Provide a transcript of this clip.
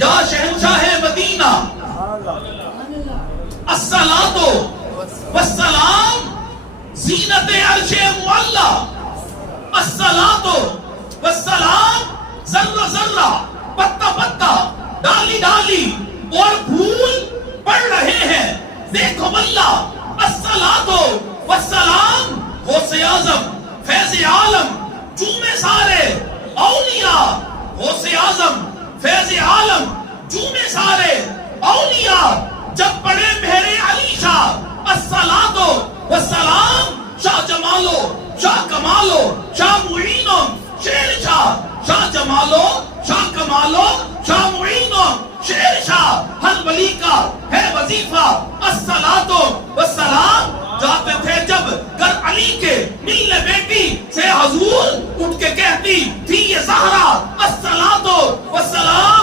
یا شہنشاہ مدینہ الصلاۃ والسلام زینت عرش معلا، الصلاۃ والسلام ذرہ ذرہ پتا پتا ڈالی ڈالی اور پھول پڑ رہے ہیں، دیکھو اللہ الصلاۃ والسلام غوث اعظم فیض عالم چومے سارے اولیاء، غوث اعظم فیض عالم چومے سارے اولیاء، جب پڑھے میرے علی شاہ الصلاۃ والسلام، شاہ جمالو شاہ کمالو شاہ معینو شیر شاہ، شاہ جمالو شاہ کمالو شاہ معینو شیر شاہ، ہر ولی کا ہے وظیفہ الصلاۃ والسلام۔ جاتے تھے جب گر علی کے ملنے بیٹی سے حضور، اٹھ کے کہتی تھی یہ زہرا الصلاۃ والسلام